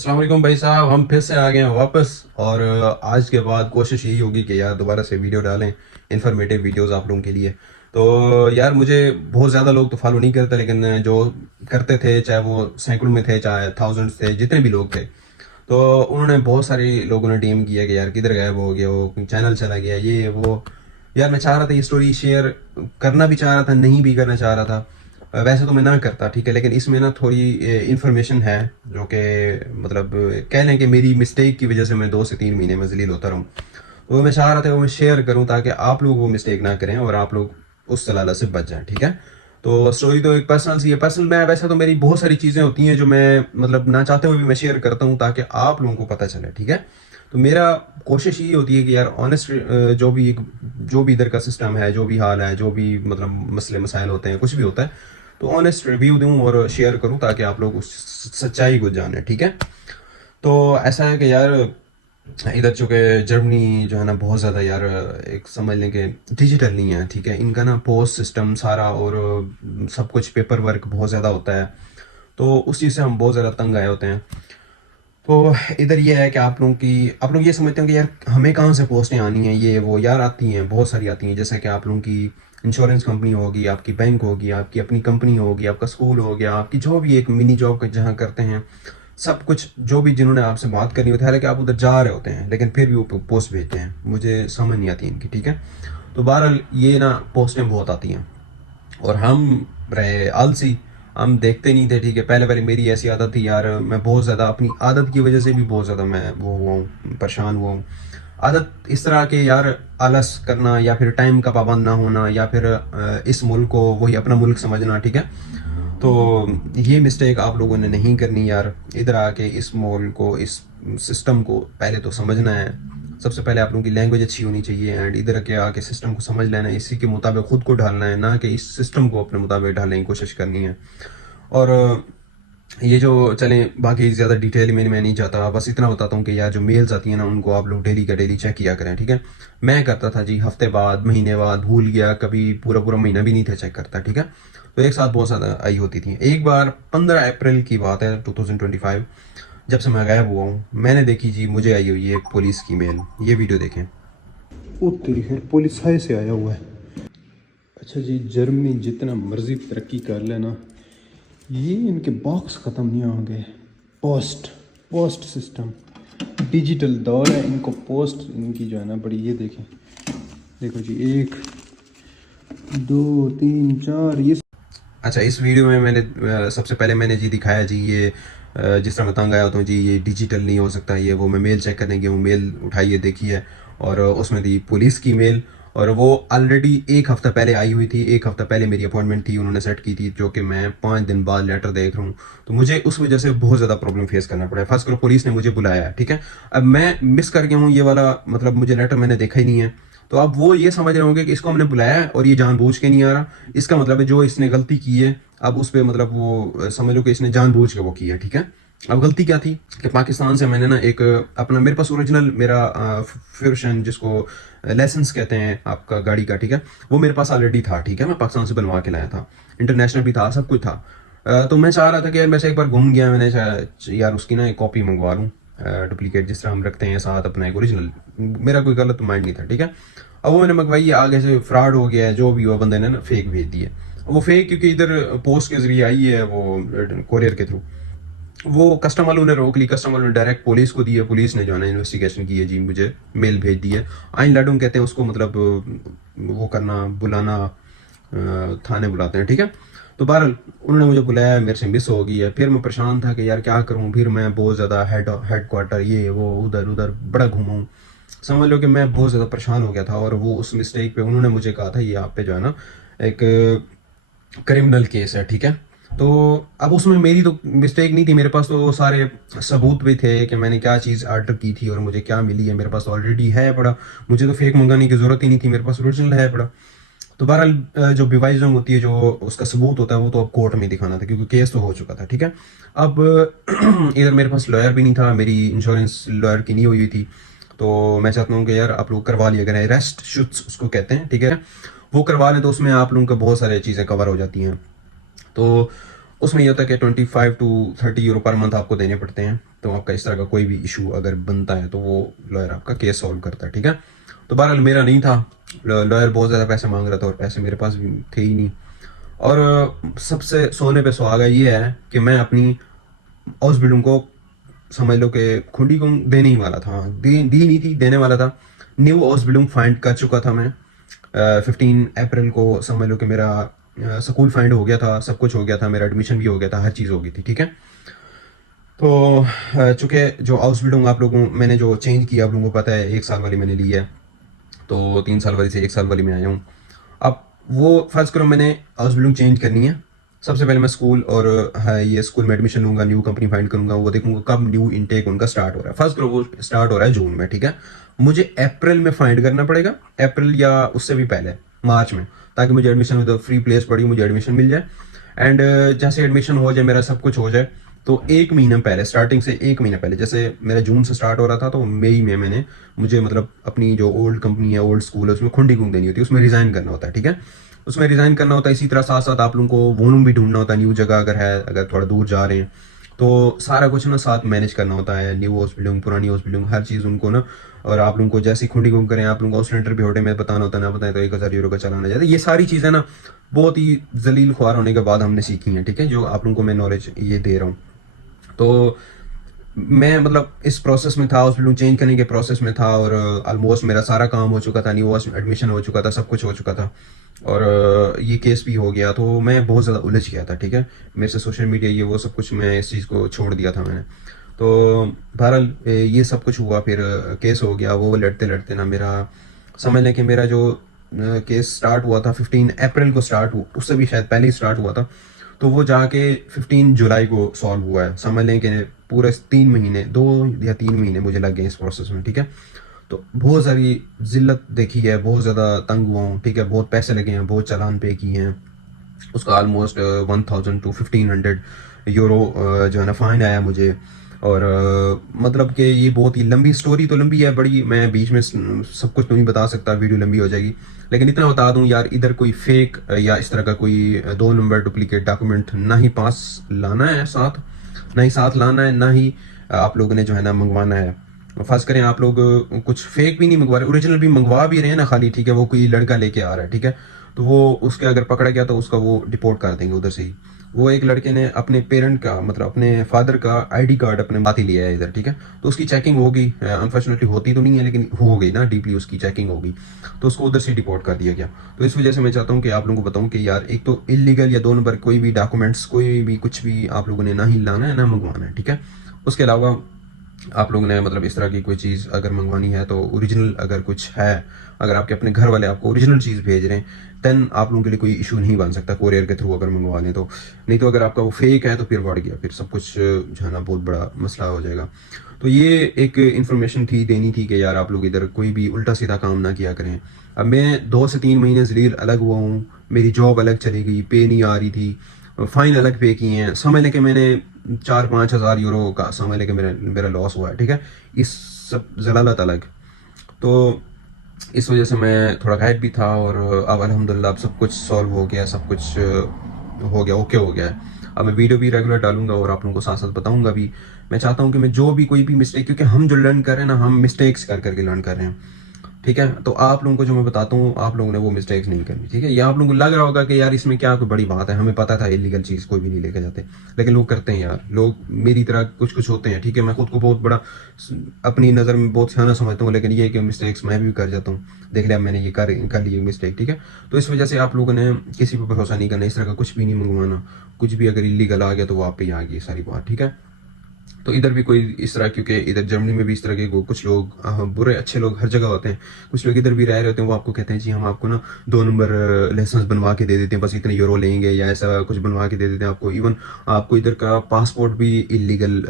अस्सलाम वालेकुम भाई साहब, हम फिर से आ गए हैं वापस। और आज के बाद कोशिश यही होगी कि यार दोबारा से वीडियो डालें, इन्फॉर्मेटिव वीडियोस आप लोगों के लिए। तो यार मुझे बहुत ज़्यादा लोग तो फॉलो नहीं करते, लेकिन जो करते थे, चाहे वो सैकड़ों में थे चाहे थाउजेंड्स थे, जितने भी लोग थे, तो उन्होंने बहुत सारे लोगों ने डीएम किया कि यार किधर गायब हो गया, वो चैनल चला गया, ये वो। यार मैं चाह रहा था ये स्टोरी शेयर करना भी चाह रहा था, नहीं भी करना चाह रहा था। वैसे तो मैं ना करता, ठीक है, लेकिन इसमें ना थोड़ी इन्फॉर्मेशन है जो कि मतलब कह लें कि मेरी मिस्टेक की वजह से मैं 2 से 3 महीने में जलील होता रहूँ। तो वो मैं चाह रहा था वो मैं शेयर करूँ ताकि आप लोग वो मिस्टेक ना करें और आप लोग उस सलाला से बच जाएं, ठीक है। तो स्टोरी तो एक पर्सनल सी है, पर्सनल। मैं वैसे तो मेरी बहुत सारी चीज़ें होती हैं जो मैं मतलब ना चाहते हुए भी मैं शेयर करता हूँ ताकि आप लोगों को पता चले, ठीक है। तो मेरा कोशिश ये होती है कि यार ऑनेस्ट, जो भी इधर का सिस्टम है, जो भी हाल है, जो भी मतलब मसले मसाइल होते हैं, कुछ भी होता है, तो ऑनेस्ट रिव्यू दूं और शेयर करूं ताकि आप लोग उस सच्चाई को जाने, ठीक है। तो ऐसा है कि यार इधर चूँकि जर्मनी जो है ना बहुत ज़्यादा यार, एक समझ लें कि डिजिटल नहीं है, ठीक है। इनका ना पोस्ट सिस्टम सारा और सब कुछ पेपर वर्क बहुत ज़्यादा होता है। तो उस चीज़ से हम बहुत ज़्यादा तंग आए होते हैं। तो इधर ये है कि आप लोग ये समझते हो कि यार हमें कहाँ से पोस्टें आनी हैं, ये वो। यार आती हैं, बहुत सारी आती हैं। जैसे कि आप लोगों की इंश्योरेंस कंपनी होगी, आपकी बैंक होगी, आपकी अपनी कंपनी होगी, आपका स्कूल हो गया, आपकी जो भी एक मिनी जॉब जहाँ करते हैं, सब कुछ जो भी जिन्होंने आपसे बात करनी होती है, हालांकि आप उधर जा रहे होते हैं लेकिन फिर भी वो पोस्ट भेजते हैं, मुझे समझ नहीं आती इनकी, ठीक है। तो बहरहाल ये ना पोस्टें बहुत आती हैं और हम रहे आलसी, हम देखते नहीं थे, ठीक है। पहले पहले मेरी ऐसी आदत थी यार, मैं बहुत ज़्यादा अपनी आदत की वजह से भी बहुत ज़्यादा मैं वो हुआ हूँ, परेशान हुआ हूँ। आदत इस तरह के यार, आलस करना या फिर टाइम का पाबंद ना होना या फिर इस मुल्क को वही अपना मुल्क समझना, ठीक है। तो ये मिस्टेक आप लोगों ने नहीं करनी यार। इधर आके इस मोल को, इस सिस्टम को पहले तो समझना है। सबसे पहले आप लोगों की लैंग्वेज अच्छी होनी चाहिए एंड इधर के आके सिस्टम को समझ लेना है, इसी के मुताबिक खुद को ढालना है, ना कि इस सिस्टम को अपने मुताबिक ढालने की कोशिश करनी है। और ये जो चलें, बाकी ज़्यादा डिटेल में मैं नहीं जाता, बस इतना बताता हूँ कि यार जो मेल्स आती हैं ना, उनको आप लोग डेली का डेली चेक किया करें, ठीक है। मैं करता था जी, हफ्ते बाद, महीने बाद, भूल गया, कभी पूरा पूरा महीना भी नहीं था चेक करता, ठीक है। तो एक साथ बहुत ज़्यादा आई होती थी। एक बार 15 अप्रैल की बात है, 2025, जब से मैं गायब हुआ हूँ, मैंने देखी जी, मुझे आई हुई है एक पुलिस की मेल। ये वीडियो देखें। ओ तेरी खैर, पुलिस हाय से आया हुआ है। अच्छा जी, जर्मनी जितना मर्जी तरक्की कर लेना, ये इनके बॉक्स ख़त्म नहीं होंगे। पोस्ट पोस्ट सिस्टम, डिजिटल दौर है, इनको पोस्ट इनकी जो है ना बड़ी, ये देखें, देखो जी, 1 2 3 4 ये। अच्छा, इस वीडियो में मैंने सबसे पहले मैंने जी दिखाया जी, ये जिस तरह मैं तंग आया होता हूँ जी, ये डिजिटल नहीं हो सकता, ये वो। मैं मेल चेक करने गया हूँ, मेल उठाइए, देखिए, और उसमें थी पुलिस की मेल। और वो ऑलरेडी 1 हफ्ता पहले आई हुई थी, 1 हफ्ता पहले मेरी अपॉइंटमेंट थी, उन्होंने सेट की थी, जो कि मैं 5 दिन बाद लेटर देख रहा हूँ। तो मुझे उस वजह से बहुत ज़्यादा प्रॉब्लम फेस करना पड़ा है। फर्स्ट करो, पुलिस ने मुझे बुलाया है, ठीक है। अब मैं मिस कर गया हूँ ये वाला, मतलब मुझे लेटर मैंने देखा ही नहीं है। तो अब वो ये समझ रहे होंगे कि इसको हमने बुलाया है और ये जानबूझ के नहीं आ रहा। इसका मतलब है जो इसने गलती की है, अब उस पर मतलब वो समझ लो कि इसने जानबूझ के वो की है, ठीक है। अब गलती क्या थी कि पाकिस्तान से मैंने ना एक अपना, मेरे पास ओरिजिनल मेरा फ्यूशन, जिसको लाइसेंस कहते हैं आपका गाड़ी का, ठीक है, वो मेरे पास ऑलरेडी था, ठीक है। मैं पाकिस्तान से बनवा के लाया था, इंटरनेशनल भी था, सब कुछ था। तो मैं चाह रहा था कि यार, मैं से एक बार घूम गया, मैंने यार उसकी ना एक कॉपी मंगवा लूँ, डुप्लीकेट, जिस तरह हम रखते हैं साथ अपना एक ओरिजिनल। मेरा कोई गलत माइंड नहीं था, ठीक है। अब वो मैंने मंगवाई, आगे से फ्रॉड हो गया है, जो भी हुआ, बंदे ने ना फेक भेज दी है। वो फेक क्योंकि इधर पोस्ट के जरिए आई है, वो कोरियर के थ्रू। वो कस्टम वालों ने रोक ली, कस्टम वालों ने डायरेक्ट पुलिस को दी है, पुलिस ने जो है ना इन्वेस्टिगेशन की है जी, मुझे मेल भेज दी है। आइन लाडूम कहते हैं उसको, मतलब वो करना, बुलाना, थाने बुलाते हैं, ठीक है। तो बहरहाल उन्होंने मुझे बुलाया, मेरे से मिस हो गई है। फिर मैं परेशान था कि यार क्या करूँ, फिर मैं बहुत ज़्यादा हेड क्वार्टर, ये वो, उधर उधर बड़ा घूमा हूँ। समझ लो कि मैं बहुत ज़्यादा परेशान हो गया था। और वो उस मिस्टेक पे उन्होंने मुझे कहा था, ये आप पे जो है ना एक क्रिमिनल केस है, ठीक है। तो अब उसमें मेरी तो मिस्टेक नहीं थी, मेरे पास तो सारे सबूत भी थे कि मैंने क्या चीज़ ऑर्डर की थी और मुझे क्या मिली है, मेरे पास तो ऑलरेडी है पड़ा। मुझे तो फेक मंगाने की ज़रूरत ही नहीं थी, मेरे पास ओरिजिनल है पड़ा। तो बहरहाल जो बिवाइजिंग होती है, जो उसका सबूत होता है, वो तो अब कोर्ट में दिखाना था क्योंकि केस तो हो चुका था, ठीक है। अब इधर मेरे पास लॉयर भी नहीं था, मेरी इंश्योरेंस लॉयर की नहीं हुई थी। तो मैं चाहता हूँ कि यार आप लोग करवा लिया करें, रेस्ट शुट्स उसको कहते हैं, ठीक है। वो करवा लें तो उसमें आप लोगों का बहुत सारी चीज़ें कवर हो जाती हैं। तो उसमें ये होता है कि 25 to 30 यूरो पर मंथ आपको देने पड़ते हैं। तो आपका इस तरह का कोई भी इशू अगर बनता है तो वो लॉयर आपका केस सॉल्व करता है, ठीक है। तो बहरहाल मेरा नहीं था, लॉयर बहुत ज़्यादा पैसे मांग रहा था और पैसे मेरे पास भी थे ही नहीं। और सबसे सोने पे सुहागा ये है कि मैं अपनी हाउस बिल्डिंग को समझ लो कि खुंडी को देने ही वाला था, दी नहीं थी, देने वाला था। न्यू हाउस बिल्डिंग फाइंड कर चुका था मैं। 15 अप्रैल को समझ लो कि मेरा स्कूल फाइंड हो गया था, सब कुछ हो गया था, मेरा एडमिशन भी हो गया था, हर चीज़ हो गई थी, ठीक है। तो चूंकि जो हाउस बिल्डिंग आप लोगों मैंने जो चेंज किया आप लोगों को पता है, 1 साल वाली मैंने ली है, तो 3 साल वाली से 1 साल वाली में आया हूँ। अब वो फर्ज करो मैंने हाउस बिल्डिंग चेंज करनी है, सबसे पहले मैं स्कूल और ये स्कूल में एडमिशन लूंगा, न्यू कंपनी फाइंड करूंगा, वो देखूंगा कब न्यू इनटेक उनका स्टार्ट हो रहा है। फर्स्ट करो वो स्टार्ट हो रहा है जून में, ठीक है। मुझे अप्रैल में फाइंड करना पड़ेगा, अप्रैल या उससे भी पहले मार्च में, ताकि मुझे एडमिशन फ्री प्लेस पड़ी, मुझे एडमिशन मिल जाए। एंड जैसे एडमिशन हो जाए, मेरा सब कुछ हो जाए, तो 1 महीना पहले, स्टार्टिंग से 1 महीना पहले, जैसे मेरा जून से स्टार्ट हो रहा था तो मई में मैंने मुझे मतलब अपनी जो ओल्ड कंपनी है, ओल्ड स्कूल है, उसमें खुंडी गुंग देनी होती है, उसमें रिजाइन करना होता है, ठीक है। उसमें रिजाइन करना होता है। इसी तरह साथ साथ आप लोगों को वॉल्यूम भी ढूंढना होता है, न्यू जगह अगर है, अगर थोड़ा दूर जा रहे हैं तो सारा कुछ ना साथ मैनेज करना होता है, न्यू हाउस बिल्डिंग, पुरानी हाउस बिल्डिंग, हर चीज़ उनको ना। और आप लोगों को जैसे खुंडी गुम करें, आप लोगों को हाउस रेंटर भी होटे में बताना होता है, ना बताएं तो 1,000 यूरो का चलाना जाता है। ये सारी चीज़ें ना बहुत ही जलील ख्वार होने के बाद हमने सीखी हैं, ठीक है, जो आप लोगों को मैं नॉलेज ये दे रहा हूँ। तो मैं मतलब इस प्रोसेस में था, उस बिल्डिंग चेंज करने के प्रोसेस में था, और ऑलमोस्ट मेरा सारा काम हो चुका था, न्यू एडमिशन हो चुका था, सब कुछ हो चुका था, और ये केस भी हो गया। तो मैं बहुत ज़्यादा उलझ गया था, ठीक है। मेरे से सोशल मीडिया ये वो सब कुछ, मैं इस चीज़ को छोड़ दिया था मैंने। तो बहरहाल ये सब कुछ हुआ, फिर केस हो गया। वो लड़ते लड़ते ना मेरा समझ लें कि मेरा जो केस स्टार्ट हुआ था 15 अप्रैल को स्टार्ट हुआ, उससे भी शायद पहले ही स्टार्ट हुआ था, तो वो जाके 15 जुलाई को सॉल्व हुआ है। समझ लें कि पूरे 3 महीने, 2 या 3 महीने मुझे लग गए इस प्रोसेस में, ठीक है। तो बहुत सारी जिल्लत देखी है, बहुत ज़्यादा तंग हुआ हूँ, ठीक है। बहुत पैसे लगे हैं, बहुत चालान पे किए हैं, उसका ऑलमोस्ट 1,000 to 1,500 यूरो जो है ना फाइन आया मुझे। और मतलब कि ये बहुत ही लंबी स्टोरी, तो लंबी है बड़ी, मैं बीच में सब कुछ तो नहीं बता सकता, वीडियो लंबी हो जाएगी। लेकिन इतना बता दूं यार, इधर कोई फेक या इस तरह का कोई 2 नंबर डुप्लीकेट डॉक्यूमेंट ना ही पास लाना है साथ, ना ही साथ लाना है, ना ही आप लोगों ने जो है ना मंगवाना है। फर्ज करें आप लोग कुछ फेक भी नहीं मंगवा रहे, ओरिजिनल भी मंगवा भी रहे हैं ना खाली, ठीक है, वो कोई लड़का लेके आ रहा है, ठीक है, तो वो उसके अगर पकड़ा गया तो उसका वो डिपोर्ट कर देंगे उधर से ही। वो एक लड़के ने अपने पेरेंट का मतलब अपने फादर का आईडी कार्ड अपने साथ ही लिया है इधर, ठीक है, तो उसकी चेकिंग होगी, अनफॉर्चुनेटली होती तो नहीं है लेकिन हो गई ना, डीपली उसकी चेकिंग होगी, तो उसको उधर से डिपोर्ट कर दिया गया। तो इस वजह से मैं चाहता हूँ कि आप लोगों को बताऊँ कि यार, एक तो इलीगल या 2 नंबर कोई भी डॉक्यूमेंट्स, कोई भी कुछ भी आप लोगों ने ना ही लाना है ना मंगवाना है, ठीक है। उसके अलावा आप लोगों ने मतलब इस तरह की कोई चीज़ अगर मंगवानी है तो ओरिजिनल अगर कुछ है, अगर आपके अपने घर वाले आपको ओरिजिनल चीज़ भेज रहे हैं, देन आप लोगों के लिए कोई इशू नहीं बन सकता कोरियर के थ्रू अगर मंगवा लें तो। नहीं तो अगर आपका वो फेक है तो फिर बढ़ गया, फिर सब कुछ जो है ना बहुत बड़ा मसला हो जाएगा। तो ये एक इन्फॉर्मेशन थी, देनी थी कि यार आप लोग इधर कोई भी उल्टा सीधा काम ना किया करें। अब मैं 2 से 3 महीने जलील अलग हुआ हूँ, मेरी जॉब अलग चली गई, पे नहीं आ रही थी, फाइन अलग पे किए हैं, समझ लें कि मैंने 4-5 हज़ार यूरो का समझ लें कि मेरा मेरा लॉस हुआ है, ठीक है, इस सब जलालत अलग। तो इस वजह से मैं थोड़ा गायब भी था, और अब अल्हम्दुलिल्लाह अब सब कुछ सॉल्व हो गया, सब कुछ हो गया, ओके हो गया है। अब मैं वीडियो भी रेगुलर डालूंगा और आप लोगों को साथ साथ बताऊंगा भी। मैं चाहता हूँ कि मैं जो भी कोई भी मिस्टेक, क्योंकि हम जो लर्न कर रहे हैं ना, हम मिस्टेक्स कर करके लर्न कर रहे हैं, ठीक है। तो आप लोगों को जो मैं बताता हूँ, आप लोगों ने वो मिस्टेक्स नहीं करनी, ठीक है। या आप लोगों को लग रहा होगा कि यार इसमें क्या कोई बड़ी बात है, हमें पता था इलीगल चीज़ कोई भी नहीं लेके जाते, लेकिन लोग करते हैं यार, लोग मेरी तरह कुछ कुछ होते हैं, ठीक है। मैं खुद को बहुत बड़ा अपनी नज़र में बहुत सियाना समझता हूँ, लेकिन ये कि मिस्टेक्स मैं भी कर जाता हूँ। देख लिया मैंने, ये कर ली मिस्टेक, ठीक है। तो इस वजह से आप लोगों ने किसी पर भरोसा नहीं करना, इस तरह का कुछ भी नहीं मंगवाना, कुछ भी अगर इलीगल आ गया तो वो आप पे ही आ गई सारी बात, ठीक है। तो इधर भी कोई इस तरह, क्योंकि इधर जर्मनी में भी इस तरह के कुछ लोग बुरे अच्छे लोग हर जगह होते हैं, कुछ लोग इधर भी रह रहे होते हैं, वो आपको कहते हैं जी हम आपको ना 2 नंबर लाइसेंस बनवा के दे देते हैं, बस इतने यूरो लेंगे, या ऐसा कुछ बनवा के दे देते हैं आपको। इवन आपको इधर का पासपोर्ट भी इलीगल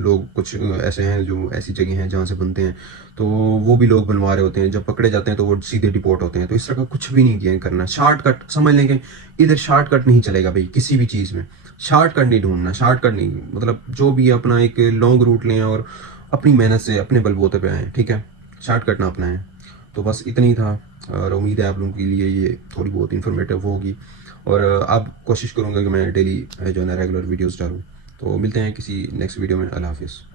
लोग कुछ ऐसे हैं जो ऐसी जगह हैं जहाँ से बनते हैं, तो वो भी लोग बनवा रहे होते हैं। जब पकड़े जाते हैं तो वो सीधे डिपोर्ट होते हैं। तो इस तरह का कुछ भी नहीं किया करना, शॉर्टकट समझ लेंगे, इधर शॉर्टकट नहीं चलेगा भाई, किसी भी चीज़ में शॉर्टकट नहीं ढूंढना, शॉर्टकट नहीं, मतलब जो भी अपना एक लॉन्ग रूट लें और अपनी मेहनत से अपने बलबूते पे आए, ठीक है, शॉर्टकट ना अपनाएं। तो बस इतना ही था, और उम्मीद है आप लोगों के लिए ये थोड़ी बहुत इन्फॉर्मेटिव होगी। और अब कोशिश करूँगा कि मैं डेली जो है ना रेगुलर वीडियोस डालूँ। तो मिलते हैं किसी नेक्स्ट वीडियो में। अल्लाह हाफिज़।